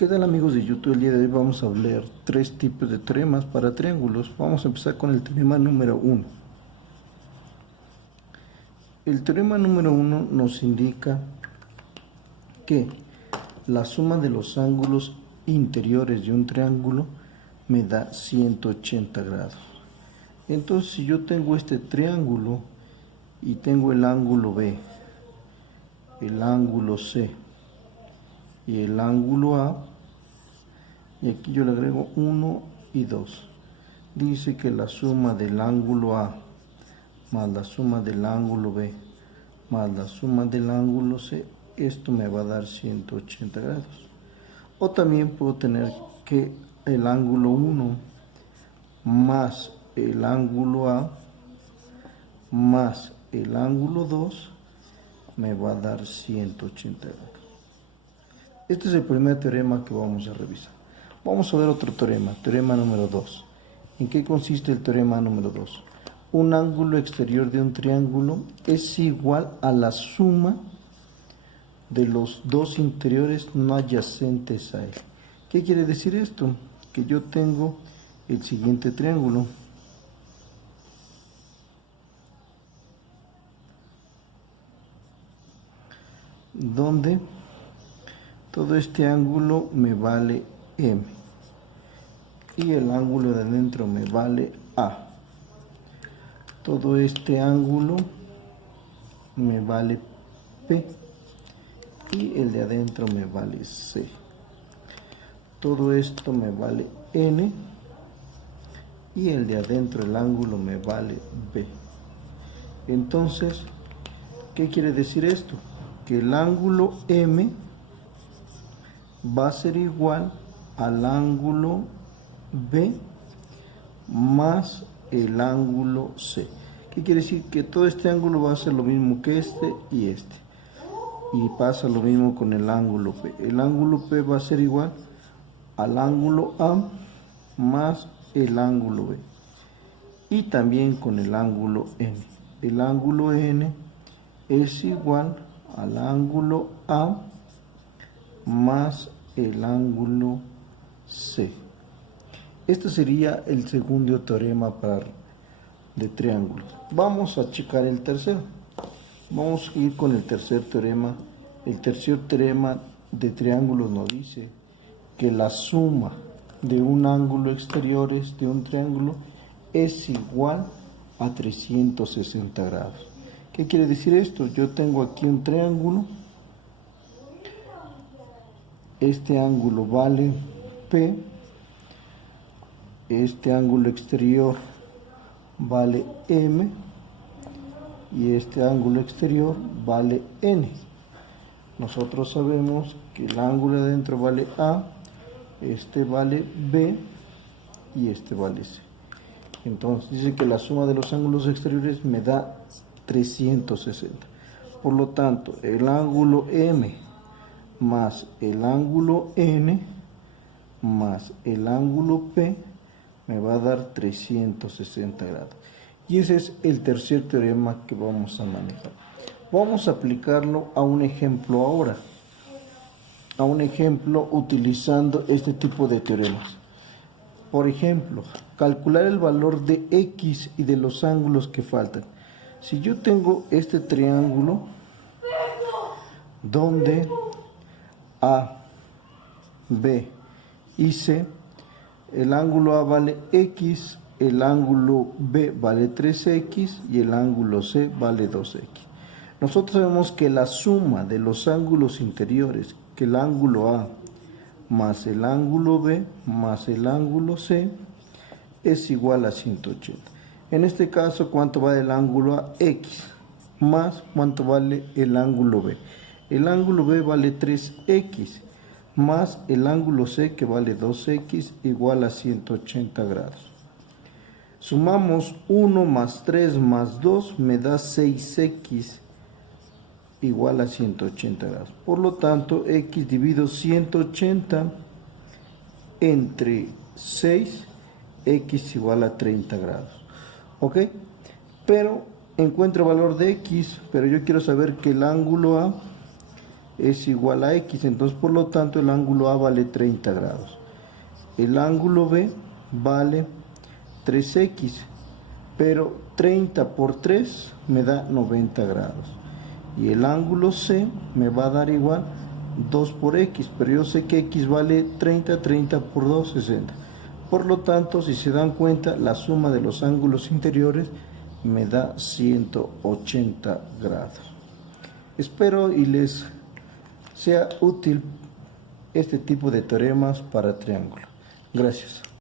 ¿Qué tal amigos de YouTube? El día de hoy vamos a hablar tres tipos de teoremas para triángulos. Vamos a empezar con el teorema número 1. El teorema número 1 nos indica que la suma de los ángulos interiores de un triángulo me da 180 grados. Entonces, si yo tengo este triángulo y tengo el ángulo B, el ángulo C y el ángulo A, y aquí yo le agrego 1 y 2. Dice que la suma del ángulo A más la suma del ángulo B más la suma del ángulo C, esto me va a dar 180 grados. O también puedo tener que el ángulo 1 más el ángulo A más el ángulo 2 me va a dar 180 grados. Este es el primer teorema que vamos a revisar. Vamos a ver otro teorema, teorema número 2. ¿En qué consiste el teorema número 2? Un ángulo exterior de un triángulo es igual a la suma de los dos interiores no adyacentes a él. ¿Qué quiere decir esto? Que yo tengo el siguiente triángulo. Donde todo este ángulo me vale M y el ángulo de adentro me vale A. Todo este ángulo me vale P y el de adentro me vale C. Todo esto me vale N y el de adentro, el ángulo, me vale B. Entonces, ¿qué quiere decir esto? Que el ángulo M va a ser igual al ángulo B más el ángulo C. ¿Qué quiere decir? Que todo este ángulo va a ser lo mismo que este y este. Y pasa lo mismo con el ángulo P. El ángulo P va a ser igual al ángulo A más el ángulo B. Y también con el ángulo N. El ángulo N es igual al ángulo A más el ángulo C. Este sería el segundo teorema de triángulos. Vamos a checar el tercero. Vamos a ir con el tercer teorema. El tercer teorema de triángulos nos dice que la suma de un ángulo exteriores de un triángulo es igual a 360 grados. ¿Qué quiere decir esto? Yo tengo aquí un triángulo. Este ángulo vale P, este ángulo exterior vale M y este ángulo exterior vale N. Nosotros sabemos que el ángulo de adentro vale A, este vale B y este vale C. Entonces dice que la suma de los ángulos exteriores me da 360. Por lo tanto, el ángulo M más el ángulo N más el ángulo P me va a dar 360 grados. Y ese es el tercer teorema que vamos a manejar. Vamos a aplicarlo a un ejemplo ahora. A un ejemplo utilizando este tipo de teoremas. Por ejemplo, calcular el valor de X y de los ángulos que faltan. Si yo tengo este triángulo donde A, B y C, el ángulo A vale X, el ángulo B vale 3X y el ángulo C vale 2X. Nosotros sabemos que la suma de los ángulos interiores, que el ángulo A más el ángulo B más el ángulo C, es igual a 180. En este caso, ¿cuánto vale el ángulo A? X, más ¿cuánto vale el ángulo B? El ángulo B vale 3X, más el ángulo C, que vale 2X, igual a 180 grados. Sumamos 1 más 3 más 2, me da 6X, igual a 180 grados. Por lo tanto, X dividido 180 entre 6, X igual a 30 grados. ¿Ok? Pero encuentro valor de X, pero yo quiero saber que el ángulo A es igual a X, entonces por lo tanto el ángulo A vale 30 grados. El ángulo B vale 3X, pero 30 por 3 me da 90 grados. Y el ángulo C me va a dar igual 2 por X, pero yo sé que X vale 30, 30 por 2, 60. Por lo tanto, si se dan cuenta, la suma de los ángulos interiores me da 180 grados. Espero y les sea útil este tipo de teoremas para triángulo. Gracias.